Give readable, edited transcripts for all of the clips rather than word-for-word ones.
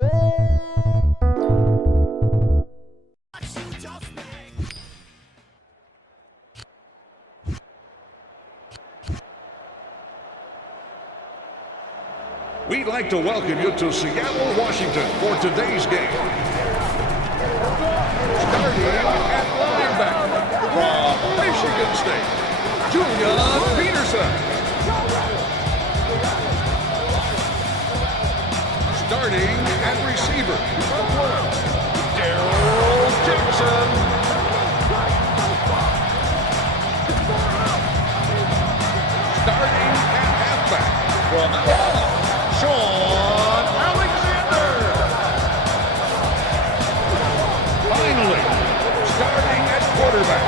We'd like to welcome you to Seattle, Washington for today's game. Starting at linebacker from Michigan State, Julian Peterson. Starting at receiver, Daryl Jackson. Starting at halfback from Alabama, Sean Alexander. Finally, starting at quarterback,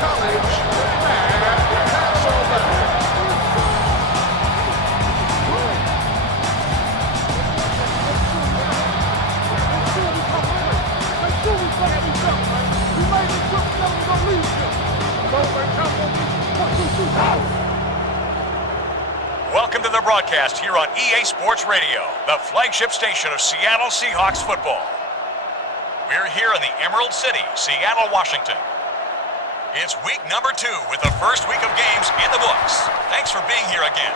College, Matt Hasselbeck. Welcome to the broadcast here on EA Sports Radio, the flagship station of Seattle Seahawks football. We're here in the Emerald City, Seattle, Washington. It's week number 2 with the first week of games in the books. Thanks for being here again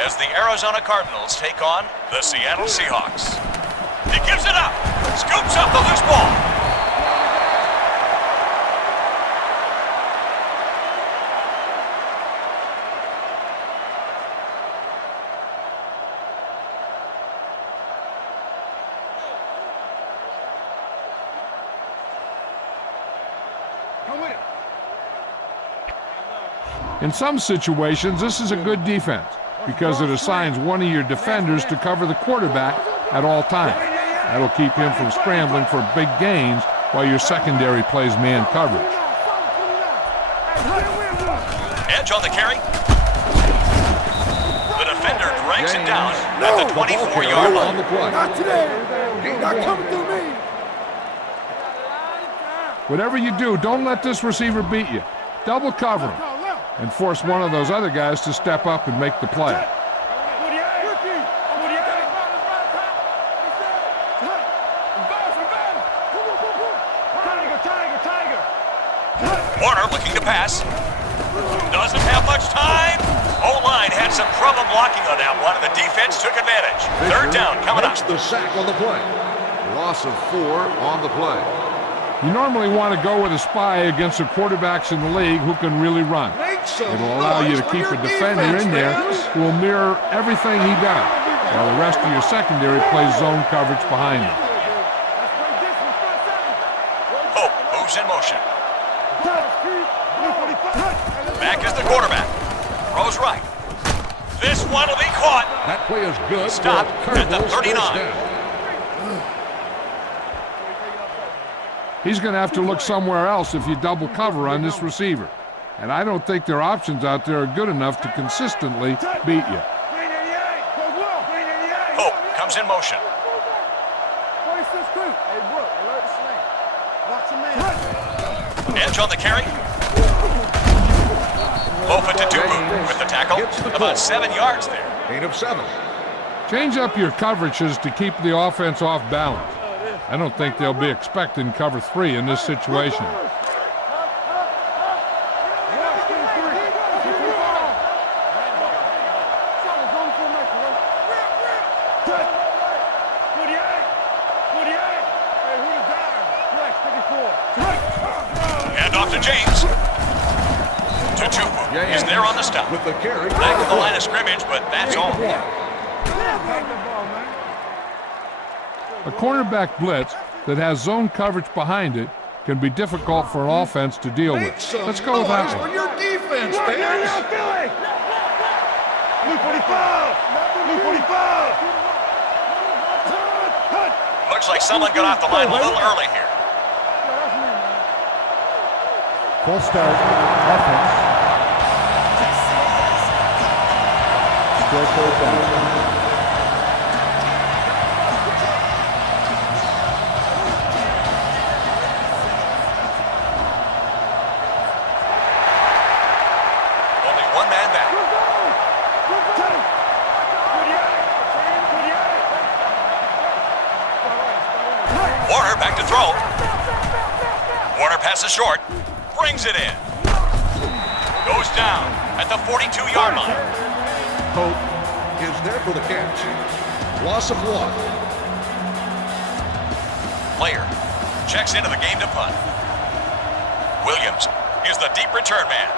as the Arizona Cardinals take on the Seattle Seahawks. He gives it up, scoops up the loose ball. In some situations, this is a good defense because it assigns one of your defenders to cover the quarterback at all times. That'll keep him from scrambling for big gains while your secondary plays man coverage. Edge on the carry. The defender drags it down at the 24-yard line. Not today. He's not coming through me. Whatever you do, don't let this receiver beat you. Double cover him and force one of those other guys to step up and make the play. Warner looking to pass. Doesn't have much time. O-line had some trouble blocking on that one, and the defense took advantage. Third down coming up. Makes the sack on the play. Loss of 4 on the play. You normally want to go with a spy against the quarterbacks in the league who can really run. It'll allow you to keep a defender in there who will mirror everything he does, while the rest of your secondary plays zone coverage behind him. Hope moves in motion. Back is the quarterback. Throws right. This one will be caught. That play is good. Stopped at the 39. He's going to have to look somewhere else if you double cover on this receiver. And I don't think their options out there are good enough to consistently beat you. Hope comes in motion. Edge on the carry. Hope it to Dubu with the tackle. About 7 yards there. Gain of 7. Change up your coverages to keep the offense off balance. I don't think they'll be expecting cover 3 in this situation. And off to James. To Tupu. He's there on the stop. With the carry. Back at the line of scrimmage, but that's all. A cornerback blitz that has zone coverage behind it can be difficult for an offense to deal with. Let's go with that one. For your defense, fans. Looks like someone got off the line a little early here. Full start, offense. Still third down. Warner back to throw. Warner passes short. Brings it in. Goes down at the 42-yard line. Hope is there for the catch. Loss of 1. Player checks into the game to punt. Williams is the deep return man.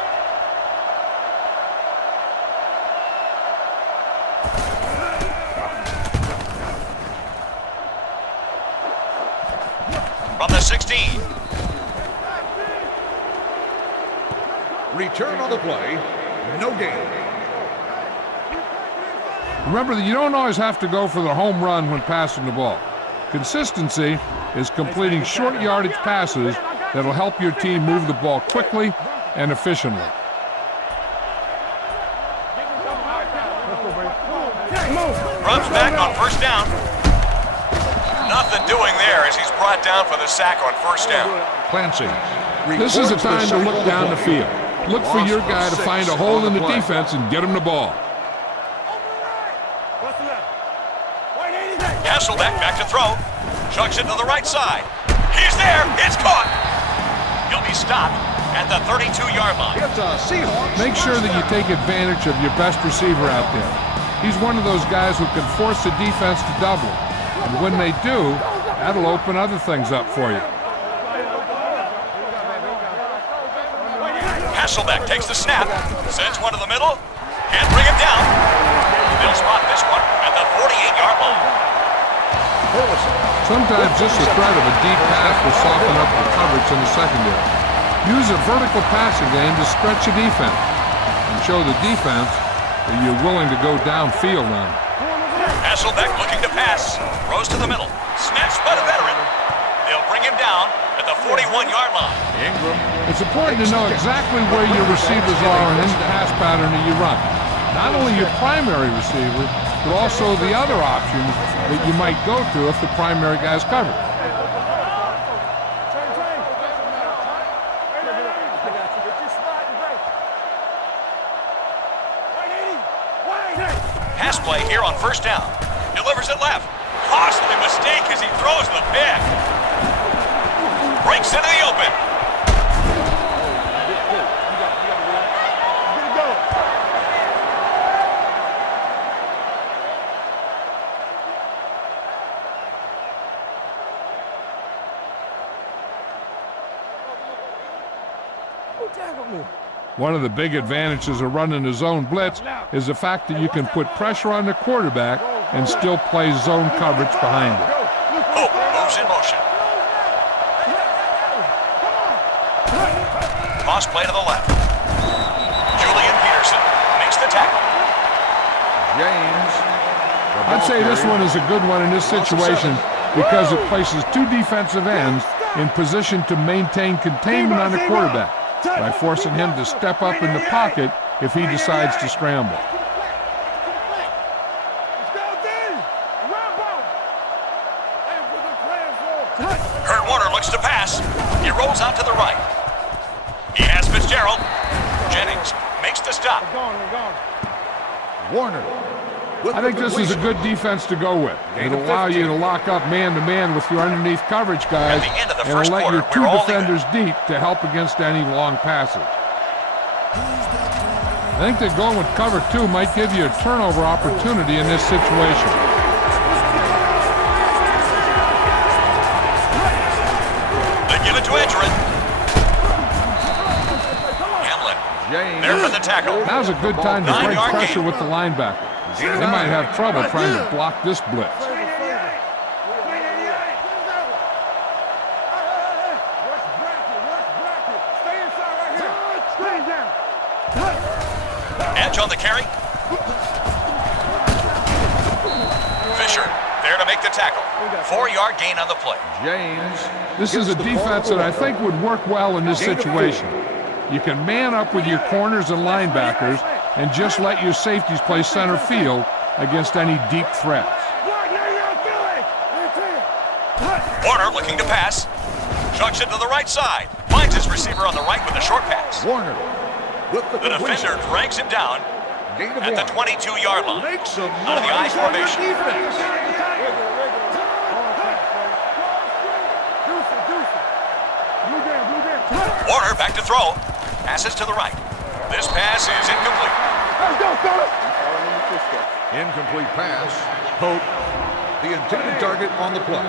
From the 16. Return on the play. No gain. Remember that you don't always have to go for the home run when passing the ball. Consistency is completing short yardage passes that'll help your team move the ball quickly and efficiently. Runs back on first down. Nothing doing there as he's brought down for the sack on first down. Clancy. This is a time to look down the field. Look for your guy to find a hole in the defense and get him the ball. Hasselbeck back to throw. Chucks it to the right side. He's there. It's caught. He'll be stopped at the 32-yard line. It's a Seahawks. Make sure that you take advantage of your best receiver out there. He's one of those guys who can force the defense to double. And when they do, that'll open other things up for you. Hasselbeck takes the snap, sends one to the middle, can't bring him down. They'll spot this one at the 48-yard line. Sometimes just the threat of a deep pass will soften up the coverage in the secondary. Use a vertical passing game to stretch your defense and show the defense that you're willing to go downfield on. Hasselbeck looking to pass, throws to the middle, snatched by the veteran. They'll bring him down at the 41-yard line. It's important to know exactly where your receivers are in any pass pattern that you run. Not only your primary receiver, but also the other options that you might go to if the primary guy's covered. Pass play here on first down. Delivers it left. Costly mistake as he throws the pick. Breaks into the open. One of the big advantages of running a zone blitz is the fact that you can put pressure on the quarterback and still play zone coverage behind it. Hope moves in motion. Toss play to the left. Julian Peterson makes the tackle. I'd say this one is a good one in this situation because it places two defensive ends in position to maintain containment on the quarterback by forcing him to step up in the pocket if he decides to scramble. Kurt Warner looks to pass. He rolls out to the right. He has Fitzgerald. Jennings makes the stop. Warner. I think this is a good defense to go with. It'll allow you to lock up man-to-man with your underneath coverage guys, At the end of the and it'll first let your quarter, two we're all defenders deep to help against any long passes. I think that going with cover two might give you a turnover opportunity in this situation. They give it to Edgerrin. Hamlin, there for the tackle. Now's a good time to break 9-yard pressure gain. with the linebacker. They might have trouble trying to block this blitz. Edge on the carry. Fisher there to make the tackle. 4-yard gain on the play. This is a defense that I think would work well in this situation. You can man up with your corners and linebackers and just let your safeties play center field against any deep threats. Warner looking to pass. Chucks it to the right side. Finds his receiver on the right with a short pass. Warner. The defender drags him down at the 22-yard line. Out of the I formation. Warner back to throw. Passes to the right. This pass is incomplete. Incomplete pass. Hope, the intended target on the play.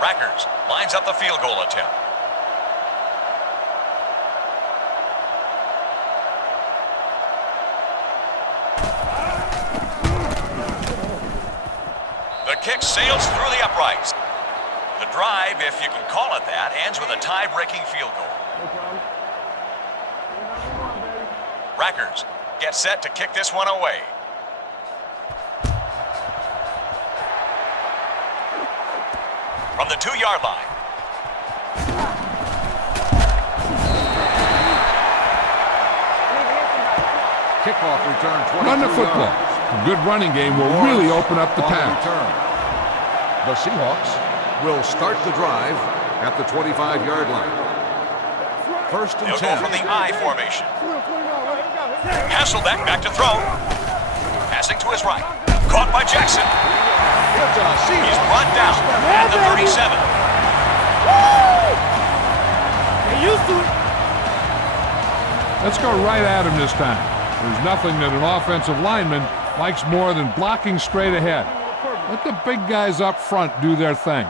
Rackers lines up the field goal attempt. The kick sails through the uprights. The drive, if you can call it that, ends with a tie-breaking field goal. Rackers get set to kick this one away. From the 2-yard line. Kickoff return 22 Run the football. yards. A good running game will really open up the pass. The Seahawks will start the drive at the 25-yard line. First and They'll 10. go from the I formation. Hasselbeck back to throw. Passing to his right. Caught by Jackson. He's brought down at the 37. Let's go right at him this time. There's nothing that an offensive lineman likes more than blocking straight ahead. Let the big guys up front do their thing.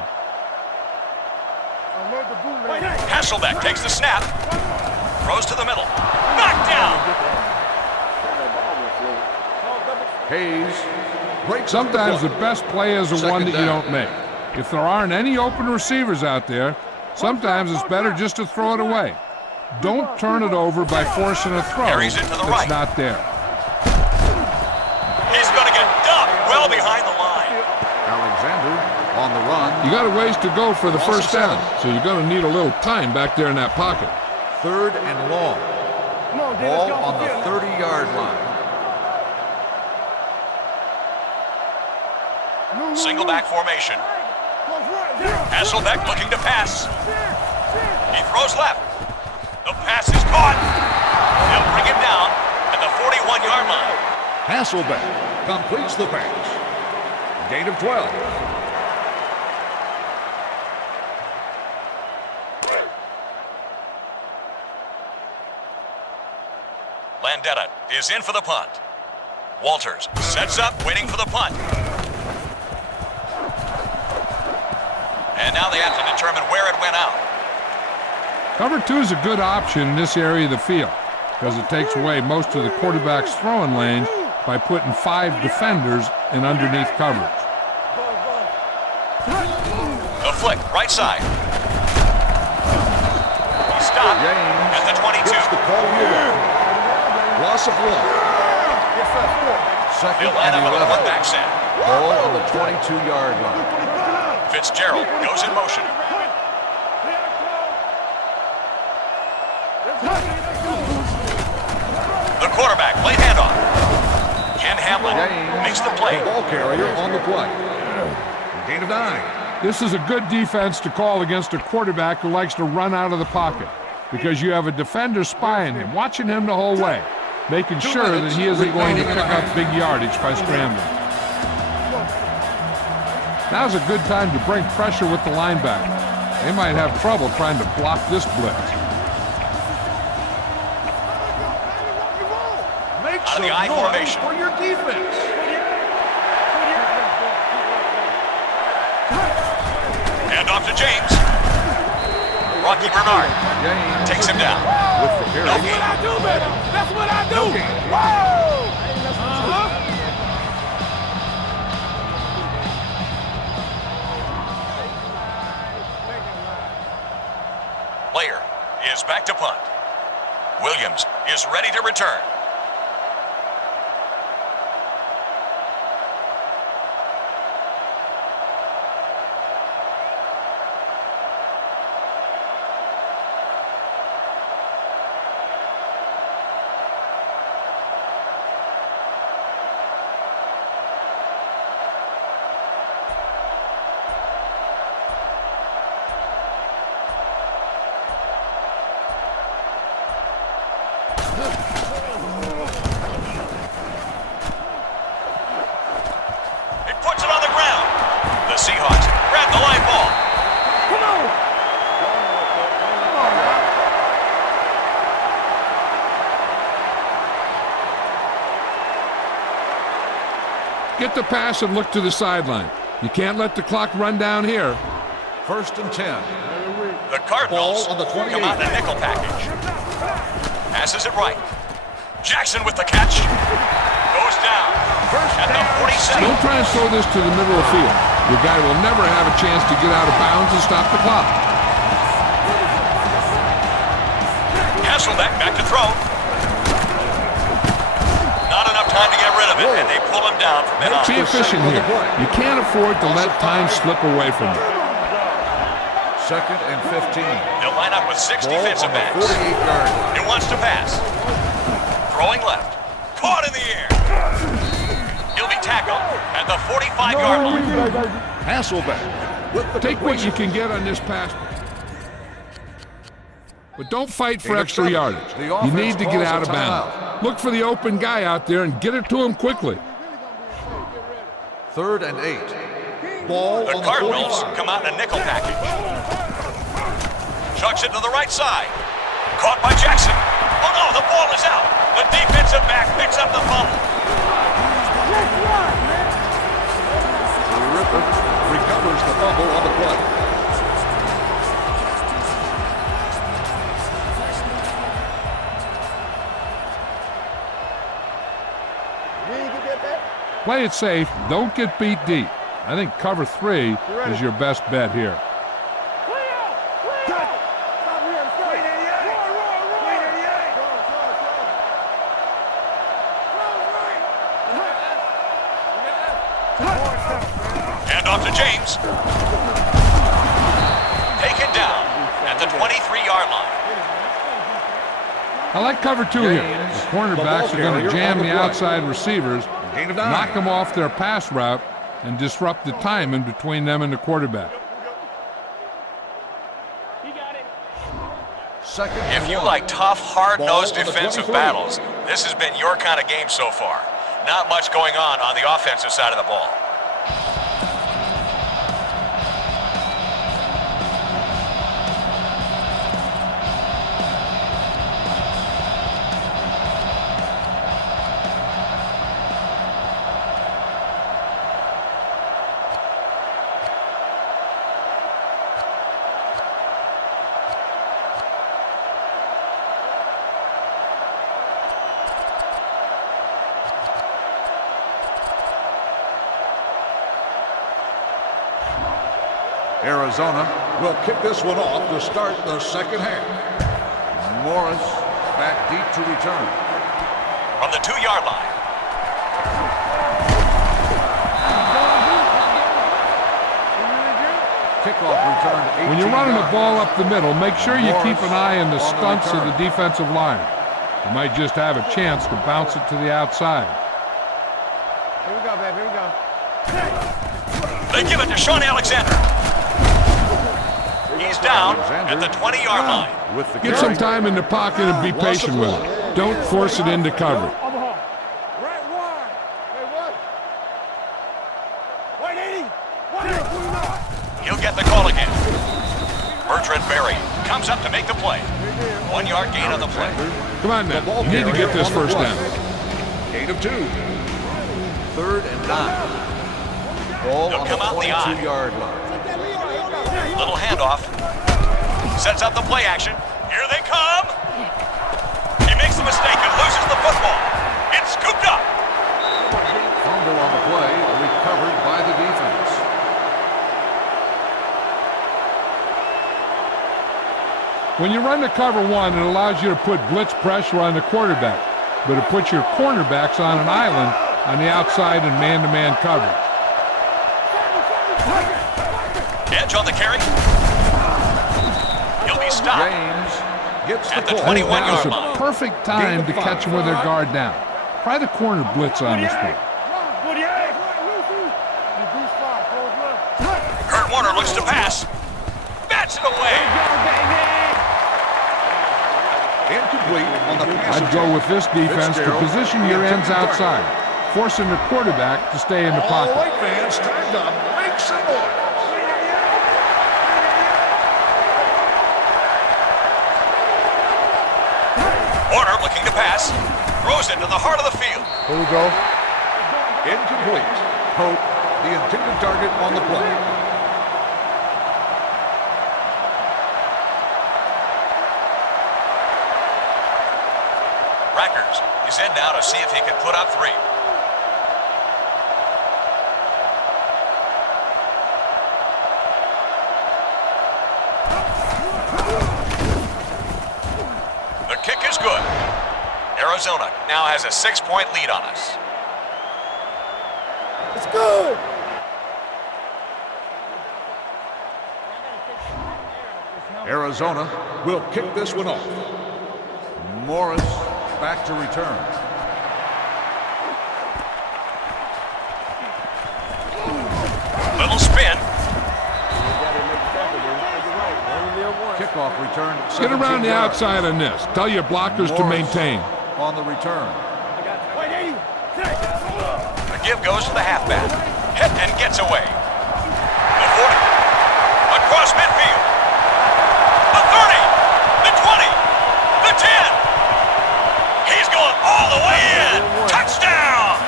Hasselbeck takes the snap. Throws to the middle. Knocked down. Hayes breaks. Sometimes the best play is the one that you down. don't make. If there aren't any open receivers out there, sometimes it's better just to throw it away. Don't turn it over by forcing a throw Carries it to the that's right. not there. He's going to get dumped well behind the line. Alexander on the run. You got a ways to go for the first down, so you're going to need a little time back there in that pocket. 3rd and long. Ball on the 30-yard line. Single back formation. Hasselbeck looking to pass. He throws left. The pass is caught. They'll bring him down at the 41-yard line. Hasselbeck completes the pass. Gain of 12. Landetta is in for the punt. Walters sets up, waiting for the punt. And now they have to determine where it went out. Cover 2 is a good option in this area of the field because it takes away most of the quarterback's throwing lanes by putting 5 defenders in underneath coverage. The flick, right side. He stopped at the 22. Gets the call here. Loss of 1. Second They'll line and up on 11. the one-back set. Ball on the 22-yard line. Fitzgerald goes in motion. The quarterback, late handoff. Ken Hamlin makes the play. The ball carrier on the play. Gain of 9. This is a good defense to call against a quarterback who likes to run out of the pocket because you have a defender spying him, watching him the whole way, making sure that he isn't going to pick up big yardage by scrambling. Now's a good time to bring pressure with the linebacker. They might have trouble trying to block this blitz. Out of the I formation. For your defense. Hand off to James. Rocky Bernard takes him down. With the carry. No gain. That's what I do. No gain. Player is back to punt. Williams is ready to return. Get the pass and look to the sideline. You can't let the clock run down here. 1st and 10. The Cardinals Ball on the 28. come out in a nickel package. Passes it right. Jackson with the catch. Goes down at the 47. Don't try and throw this to the middle of the field. Your guy will never have a chance to get out of bounds and stop the clock. Hasselbeck back to throw. Not enough time to get rid of it, and they pull him down from behind. Be efficient here. You can't afford to let time slip away from you. 2nd and 15. They'll line up with 6 Ball defensive on the backs. 48-yard line. He wants to pass. Throwing left. Caught in the air. He'll be tackled at the 45-yard line. Hasselbeck with the Take what you completion. can get on this pass. But don't fight for Gain of extra 7. yardage. The You offense need to get calls out a of bounds. Look for the open guy out there and get it to him quickly. 3rd and 8. Ball The on Cardinals the 45. come out in a nickel package. Chucks it to the right side. Caught by Jackson. Oh no, the ball is out. The defensive back picks up the fumble. Ripper recovers the fumble on the play. Play it safe. Don't get beat deep. I think cover 3 is your best bet here. Hand off to James. Taken down at the 23-yard line. I like cover 2 here. The cornerbacks are going to jam the outside receivers, Gain of 9. knock them off their pass route, and disrupt the time in between them and the quarterback. 2nd and If you 1. like tough, hard-nosed Ball on the defensive 23. battles, this has been your kind of game so far. Not much going on the offensive side of the ball. Arizona will kick this one off to start the 2nd half. Morris back deep to return. From the 2-yard line. Kickoff return 18 When you're running the yards. ball up the middle, make sure you keep an eye on the Morris on the stunts of the return. defensive line. You might just have a chance to bounce it to the outside. Here we go, babe. Here we go. They give it to Sean Alexander. He's down at the 20-yard line. With the Get carry. some time in the pocket and be patient with it. Don't force it into cover. Right one. Hey, what? 180. 180. He'll get the call again. Bertrand Berry comes up to make the play. 1-yard gain on the play. Come on now. You need to get this first down. Gain of 2. 3rd and 9. Ball They'll on come out the in the eye. 22-yard line. Little handoff. Sets up the play action. Here they come. He makes a mistake and loses the football. It's scooped up. Fumble on the play, recovered by the defense. When you run the cover 1, it allows you to put blitz pressure on the quarterback, but it puts your cornerbacks on an island on the outside in man-to-man coverage. Edge on the carry. He'll be stopped James gets the at the call. 21-yard Now's a line. perfect time to catch them with their guard down. Try the corner blitz on this one. Kurt Warner looks to pass. Bats it away. Incomplete on the pass. I'd go with this defense to Fitzgerald, position your the ends intended outside, forcing the quarterback to stay in the All pocket. right, fans, timed up. Make some noise. Warner looking to pass. Throws it to the heart of the field. Here we go. Incomplete. Hope, the intended target on the play. Rackers is in now to see if he can put up 3. The kick is good. Arizona now has a 6-point lead on us. It's good. Arizona will kick this one off. Morris back to return. Little spin. Kickoff return. Get around the 17 yards. outside on this. Tell your blockers to Morris maintain. on the return. The give goes to the halfback. Hit and gets away. The 40. Across midfield. The 30. The 20. The 10. He's going all the way in. Touchdown!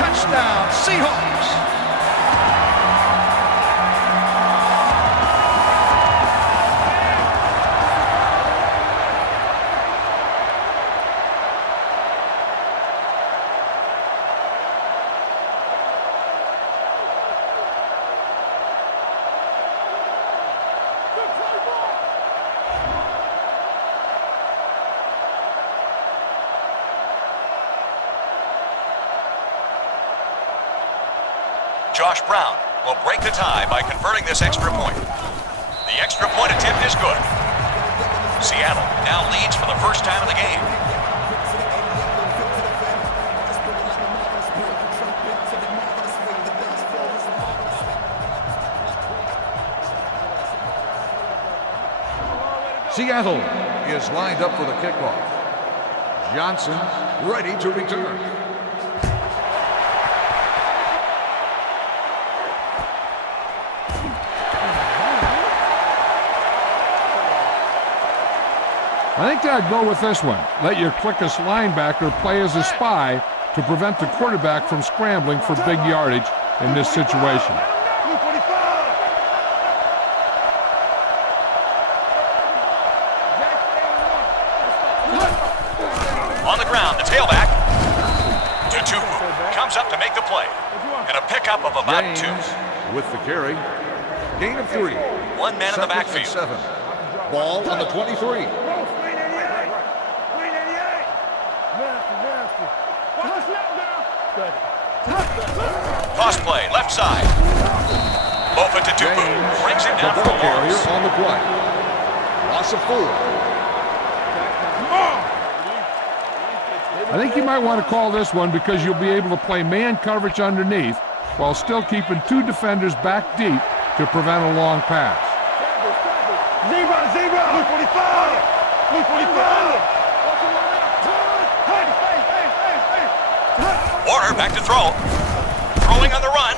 Touchdown, Seahawks. Josh Brown will break the tie by converting this extra point. The extra point attempt is good. Seattle now leads for the first time in the game. Seattle is lined up for the kickoff. Johnson ready to return. I think I'd go with this one. Let your quickest linebacker play as a spy to prevent the quarterback from scrambling for big yardage in this situation. On the ground, the tailback. Tutupu comes up to make the play. And a pickup of about James 2. with the carry. Gain of 3. One man in the Second and backfield. 7. Ball on the 23. Toss play, left side. Bofa Tutupu James, brings him down the for ball a carrier loss. on the play. Loss of 4. I think you might want to call this one because you'll be able to play man coverage underneath while still keeping 2 defenders back deep to prevent a long pass. Zebra, Blue 45. Blue 45. Warner back to throw. Throwing on the run.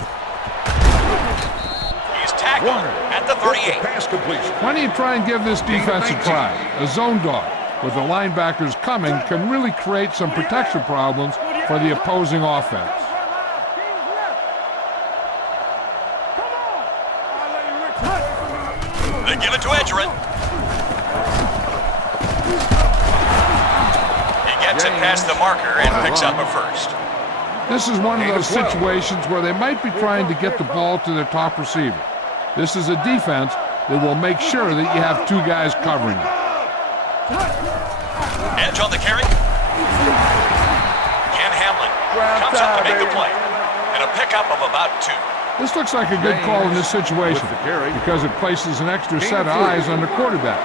He's tackled at the 38. Pass completion. Why don't you try and give this defense a try? A zone dog with the linebackers coming can really create some protection problems for the opposing offense. They give it to Edgerrin. He gets it past the marker and picks up a first. This is one of those situations where they might be trying to get the ball to their top receiver. This is a defense that will make sure that you have 2 guys covering it. Edge on the carry. Ken Hamlin comes up to make the play. And a pickup of about 2. This looks like a good call in this situation because it places an extra set of eyes on the quarterback,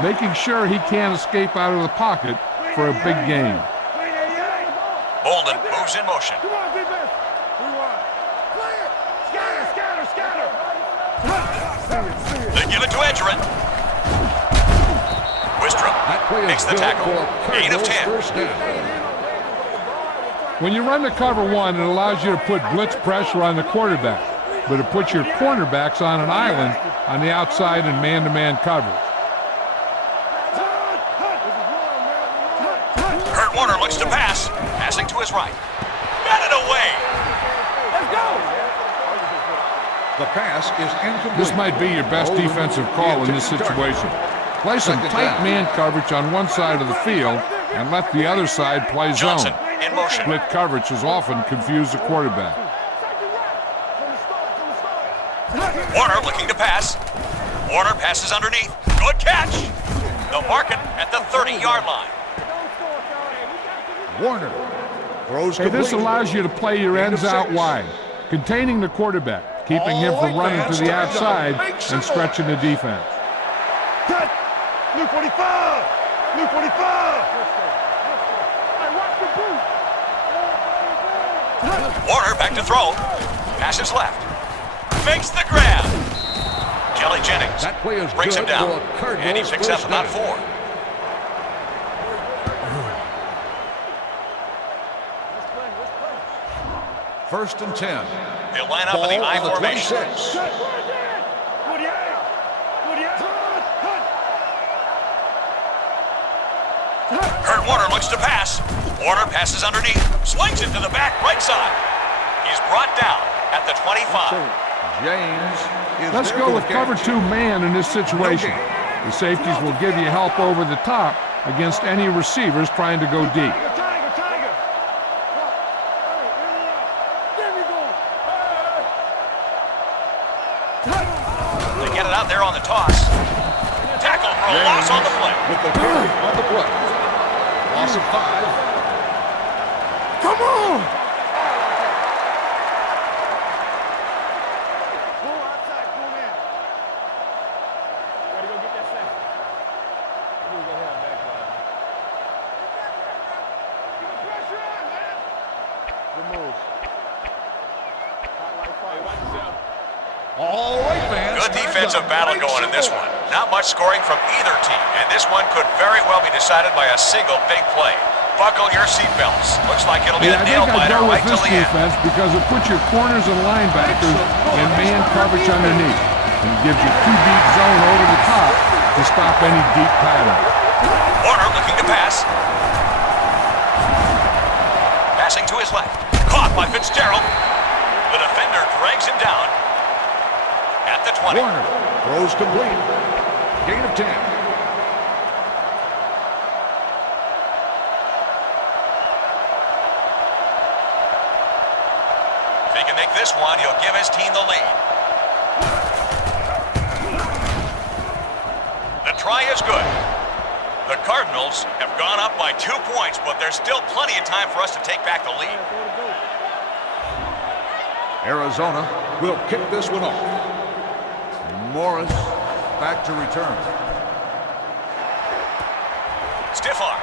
making sure he can't escape out of the pocket for a big gain. Bolden moves in motion. They give it to Edgerrin. Wistrom makes the tackle. Gain of 10. When you run the cover 1, it allows you to put blitz pressure on the quarterback, but it puts your cornerbacks on an island on the outside in man-to-man coverage. Kurt Warner looks to pass. Passing to his right. Got it away. Let's go. The pass is incomplete. This might be your best defensive call in this situation. Play some tight man coverage on one side of the field and let the other side play zone. Johnson in motion. Split coverage has often confused the quarterback. Warner looking to pass. Warner passes underneath. Good catch. They'll mark it at the 30-yard line. Warner throws Hey, this complete. allows you to play your Gain of ends out 6. wide, containing the quarterback, keeping him from running to the outside and stretching the defense. Cut! Blue 45! Blue 45! Warner back to throw. Passes left. Makes the grab. Kelly Jennings That play is brings him good down. for a Cardinals And he picks up first about down. 4. First and 10. They'll line up Ball in the I on the formation. 26. Kurt Warner looks to pass. Warner passes underneath. Swings it to the back right side. He's brought down at the 25. James is Let's there go for with the cover catch. 2 man in this situation. The safeties will give you help over the top against any receivers trying to go deep. They get it out there on the toss. Tackle for a loss on the play. With the carry on the play. Loss of 5. Come on! All right, fans. Good defensive battle going in this one. Not much scoring from either team, and this one could very well be decided by a single big play. Buckle your seatbelts. Looks like it'll be Yeah, a I nail think I'd biter go with right till this the end. defense because it puts your corners and linebackers in man coverage underneath. And it gives you 2 deep zone over the top to stop any deep pattern. Warner looking to pass. Passing to his left. Caught by Fitzgerald. The defender drags him down at the 20. Warner throws complete. Gain of 10. If he can make this one, he'll give his team the lead. The try is good. The Cardinals have gone up by 2 points, but there's still plenty of time for us to take back the lead. Arizona will kick this one off. Morris back to return. Stiff arm.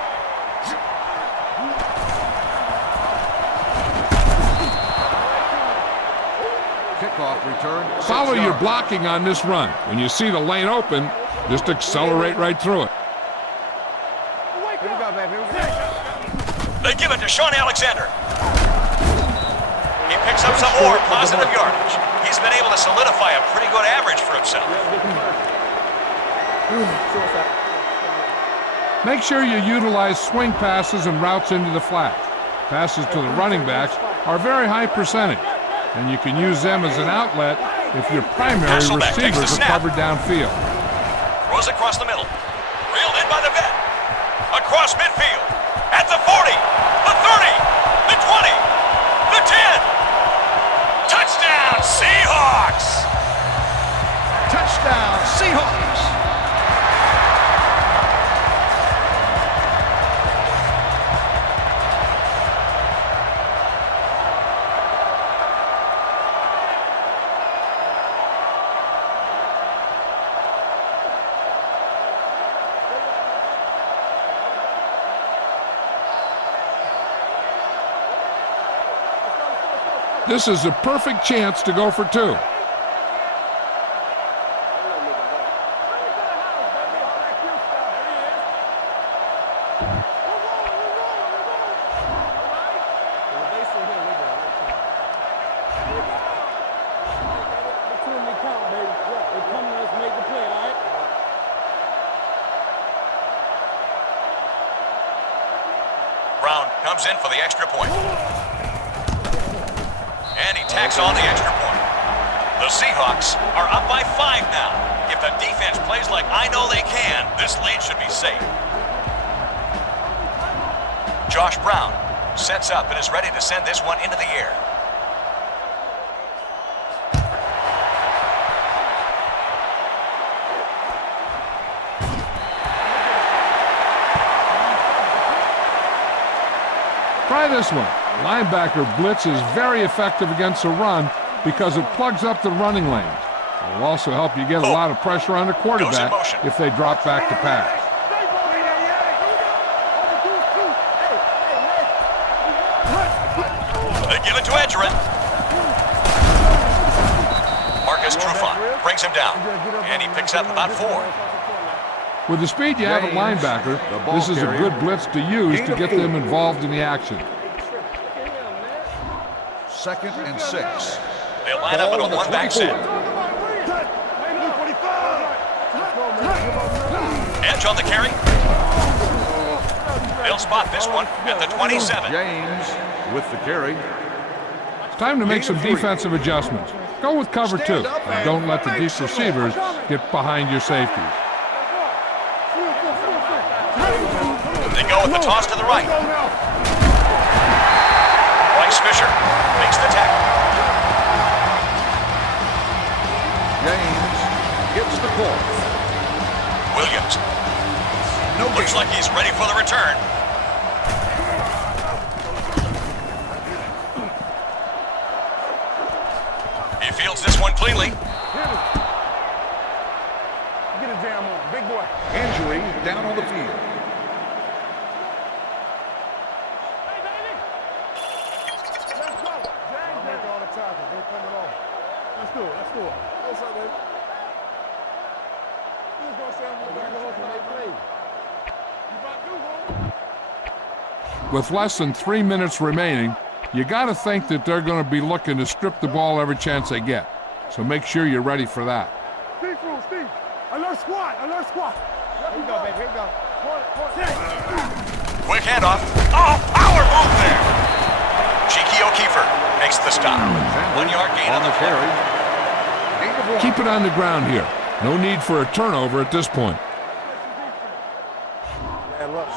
Kickoff return. 6 Follow your yards. blocking on this run. When you see the lane open, just accelerate right through it. They give it to Sean Alexander. He picks up some more positive yardage. He's been able to solidify a pretty good average for himself. Make sure you utilize swing passes and routes into the flats. Passes to the running backs are very high percentage, and you can use them as an outlet if your primary Hasselbeck takes the receivers are snap. covered downfield. Throws across the middle. Reeled in by the vet. Across midfield. At the 40. The 30. The 20. The 10. Touchdown, Seahawks! Touchdown, Seahawks. This is a perfect chance to go for 2. Brown comes in for the extra point. And he tacks on the extra point. The Seahawks are up by 5 now. If the defense plays like I know they can, this lead should be safe. Josh Brown sets up and is ready to send this one into the air. Try this one. Linebacker blitz is very effective against the run because it plugs up the running lanes. It will also help you get a lot of pressure on the quarterback if they drop back to pass. They give it to Edgerrin. Marcus Trufant brings him down, and he picks up about 4. With the speed you have at linebacker, this is a good blitz to use to get them involved in the action. 2nd and 6. They line up in a one-back set. Edge on the carry. They'll spot this one at the 27. James with the carry. It's time to make some defensive adjustments. Go with cover 2, and don't let the deep receivers get behind your safeties. They go with the toss to the right. Bryce Fisher makes the tackle. James gets the call. Williams looks like he's ready for the return. He fields this one cleanly. Get a jam on, big boy. Injury down on the field. Let's do it. What's up, baby? With less than 3 minutes remaining, you got to think that they're going to be looking to strip the ball every chance they get. So make sure you're ready for that. Steve. Alert squad. Here we go, baby. Here we go. Quick handoff. Oh, power move there. Cheeky O'Keefer makes the stop. 1 yard gain on the carry. Keep it on the ground here. No need for a turnover at this point.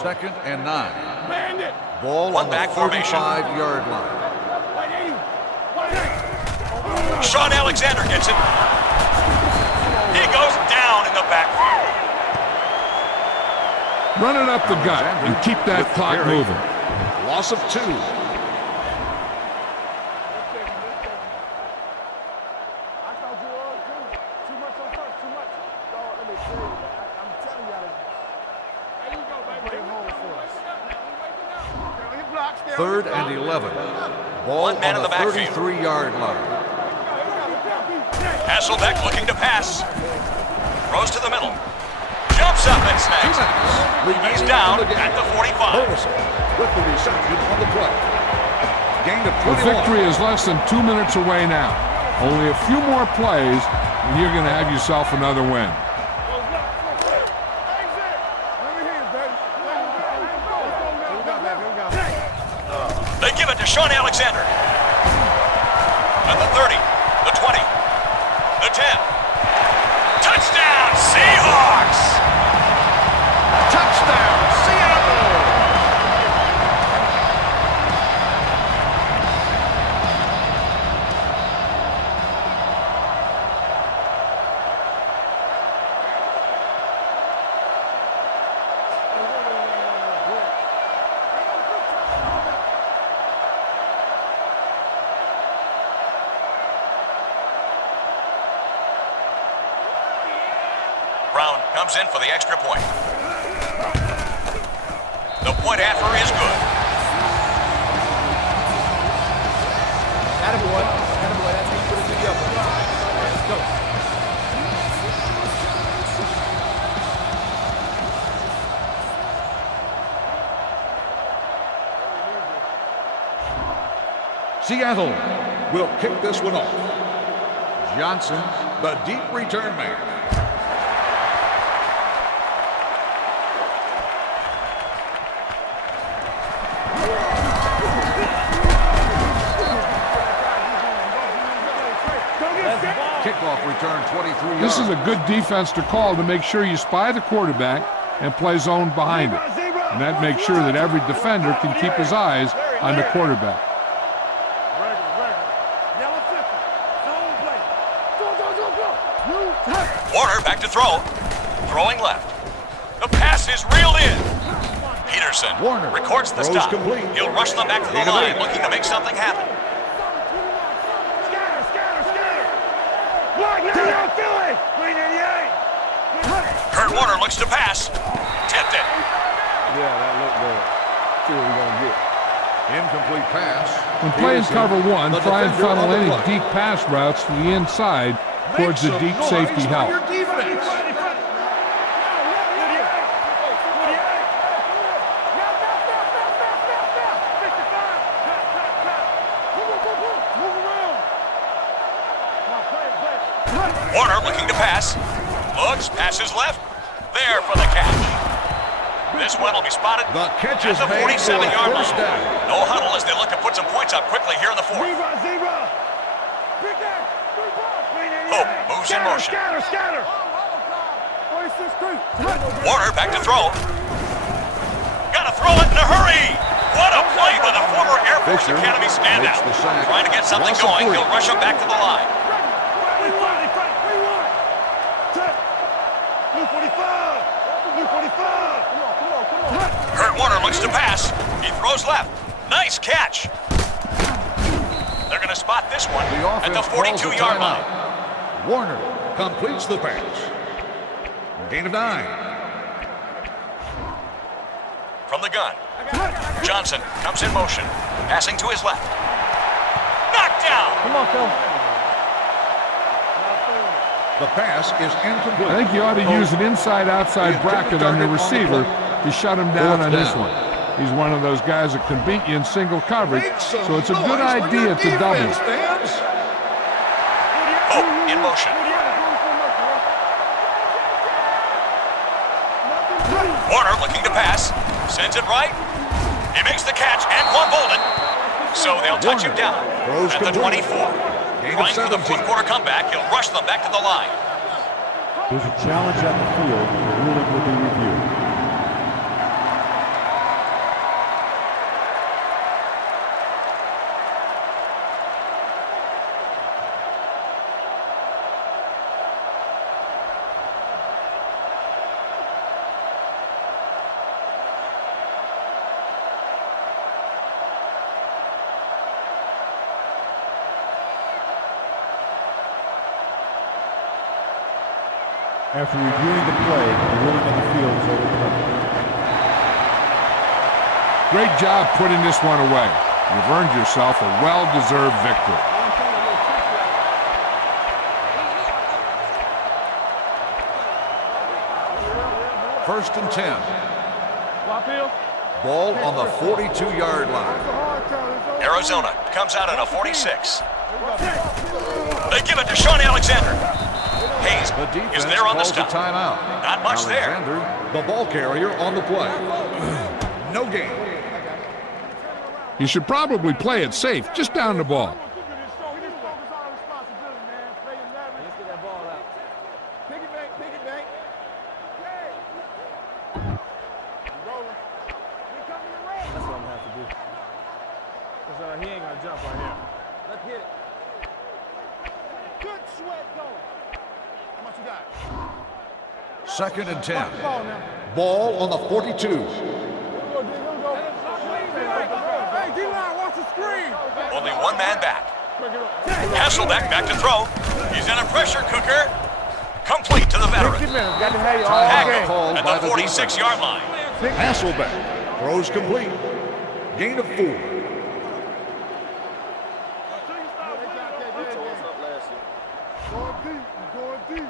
2nd and 9. Bandit. Ball on the 35-yard line. Sean Alexander gets it. He goes down in the backfield. Run it up the gut and keep that clock moving. Loss of 2. Third and 11. Ball One man on in the the backfield. 33-yard line. Hasselbeck looking to pass. Throws to the middle. Jumps up and snags it. He's down at the 45. With the reception on the play. Gain of 21. The victory is less than 2 minutes away now. Only a few more plays, and you're going to have yourself another win. They give it to Sean Alexander. At the 30, the 20, the 10. Touchdown, Seahawks! Touchdown, Seattle! Brown comes in for the extra point. The point after is good. Attaboy, that's how you put it together. Let's go. Seattle will kick this one off. Johnson, the deep return man. Let's go. return 23 yards. This is a good defense to call to make sure you spy the quarterback and play zone behind it. And that makes sure that every defender can keep his eyes on the quarterback. Warner back to throw. Throwing left. The pass is reeled in. Peterson Warner records the stop. Complete. He'll rush them back to the line, looking to make something happen. Kurt Warner looks to pass. Tipped it. Yeah, that looked good. See what we're going to get. Incomplete pass. When playing cover one, try and funnel any deep pass routes to the inside towards the deep safety help. Warner looking to pass. Looks, passes left. There for the catch. This one will be spotted The catch at is the made 47-yard for a first line. down. No huddle as they look to put some points up quickly here in the fourth. Hope moves in motion. Warner back to throw. Got to throw it in a hurry. What a play by the former Air Force Fisher Academy standout. makes the sack. Trying to get something Loss of going. 3. He'll rush him back to the line. Kurt Warner looks to pass. He throws left. Nice catch. They're going to spot this one at the 42-yard line. Warner completes the pass. Gain of 9. From the gun, Johnson comes in motion, passing to his left. Knocked down. Come on, Phil. The pass is incomplete. I think you ought to use an inside-outside bracket on the receiver to shut him down on this one. He's one of those guys that can beat you in single coverage, so it's a good idea to double. Hope in motion. Warner looking to pass, sends it right. He makes the catch and fumbled it. So they'll touch him down at the 24. Trying for the fourth quarter comeback, he'll rush them back to the line. There's a challenge on the field. The ruling will be reviewed. After reviewing the play, the ruling on the field is overturned. Great job putting this one away. You've earned yourself a well-deserved victory. First and 10. Ball on the 42-yard line. Arizona comes out at a 46. They give it to Shaun Alexander. Hayes The defense is there on the calls a stop. timeout. Not much there. Alexander, the ball carrier on the play. No gain. You should probably play it safe, just down the ball. He ain't gonna jump right here. Let's get it. Good sweat going. How much you got? Second and 10. Ball on the 42. Hey, D-line, watch the screen. Only one man back. Hasselbeck back to throw. He's in a pressure cooker. Complete to the veteran. Got to have you all Tackle game. Called at by the the 46-yard line. Hasselbeck throws complete. Gain of 4. Going deep, going deep.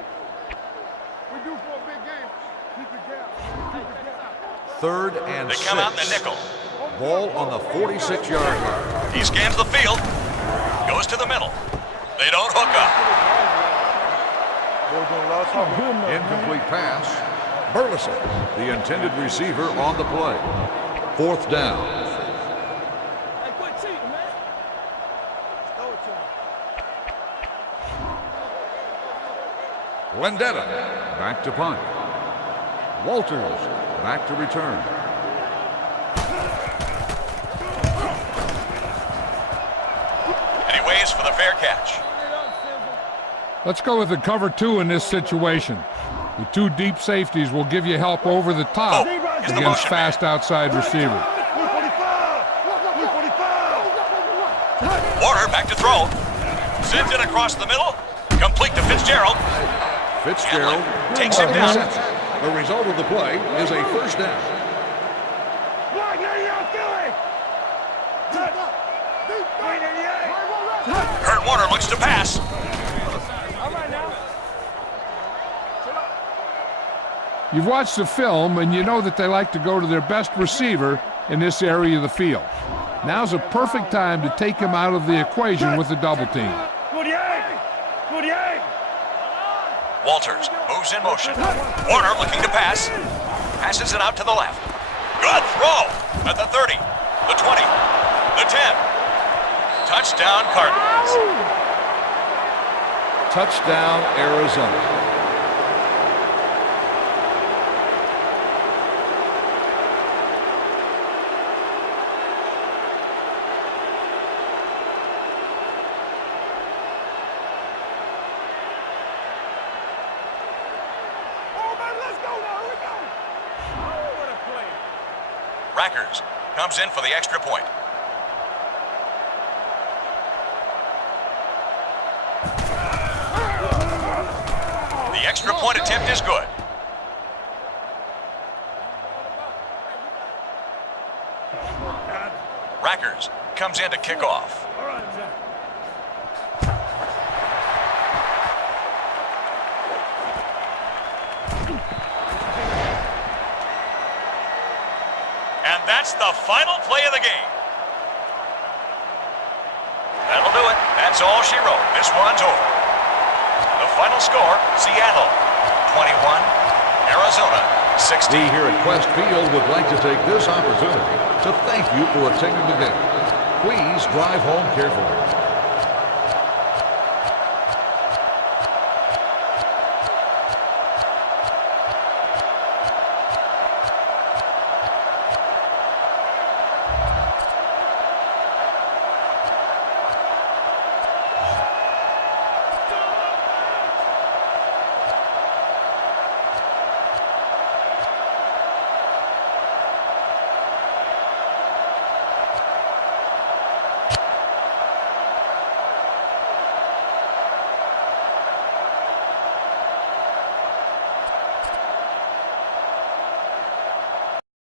We do for a big game. Keep it down. Keep it down. Third and They 6. come out in the nickel. Ball on the 46-yard line. He scans the field. Goes to the middle. They don't hook up. Incomplete pass. Burleson, the intended receiver on the play. Fourth down. Hey, quit cheating, man. Throw it to him. Vendetta back to punt. Walters back to return. And he waits for the fair catch. Let's go with the cover 2 in this situation. The 2 deep safeties will give you help over the top against fast outside receiver. Warner back to throw. Sends it across the middle. Complete to Fitzgerald. Fitzgerald takes him down. The result of the play is a first down. Kurt Warner looks to pass. You've watched the film, and you know that they like to go to their best receiver in this area of the field. Now's a perfect time to take him out of the equation with the double team. Walters moves in motion. Warner looking to pass. Passes it out to the left. Good throw at the 30, the 20, the 10. Touchdown Cardinals. Touchdown Arizona. Rackers comes in for the extra point. The extra point attempt is good. Rackers comes in to kick off. And that's the final play of the game. That'll do it. That's all she wrote. This one's over. The final score, Seattle 21, Arizona 16. We here at Quest Field would like to take this opportunity to thank you for attending the game. Please drive home carefully.